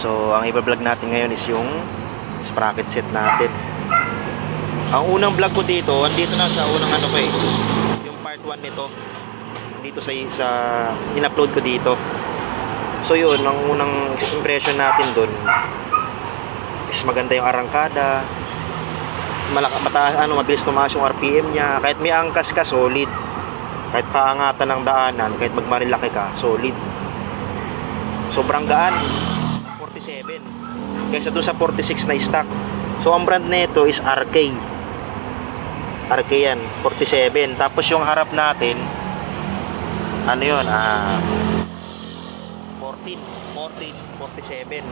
So ang i-vlog natin ngayon is yung sprocket set natin. Ang unang vlog ko dito, andito na sa unang ano ko eh, yung part 1 nito. Dito sa in-upload ko dito. So yun, ang unang impression natin doon is maganda yung arangkada. Mabilis tumaas yung RPM niya. Kahit may angkas ka, solid. Kahit paangatan ng daanan, kahit magmarilaki ka, solid. Sobrang gaan. 47 kaysa doon sa 46 na stock. So ang brand nito is RK. RK yan, 47. Tapos yung harap natin, ano yun, 47.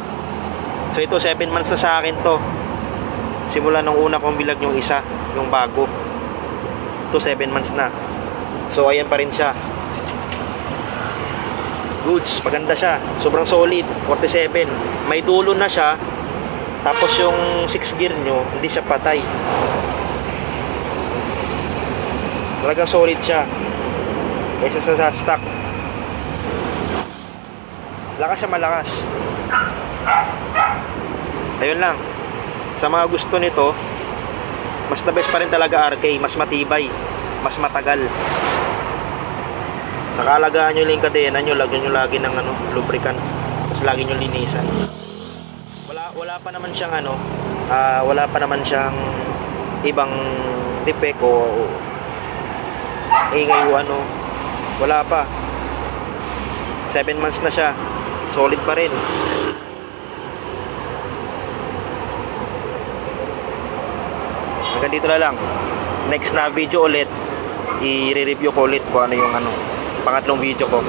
So ito 7 months na sa akin to. Simula nung una kong bilag yung isa, yung bago. Ito 7 months na. So ayan pa rin siya. Goods, maganda siya. Sobrang solid, 47. May dulo na siya. Tapos yung 6 gear nyo, hindi siya patay. Talagang solid siya. Kaysa sa stock. Lakas siya, malakas. Ayun lang. Sa mga gusto nito, mas the best pa rin talaga RK. Mas matibay, mas matagal. Sa kaalagaan nyo yung kadena nyo, lagyan nyo lagi ng lubricant. Tapos lagi nyo linisan. Wala pa naman siyang wala pa naman siyang ibang defect o ingay o wala pa. 7 months na siya, solid pa rin. Hanggang dito na lang. Next na video ulit, i-review ko ulit kung ano yung pangatlong video ko.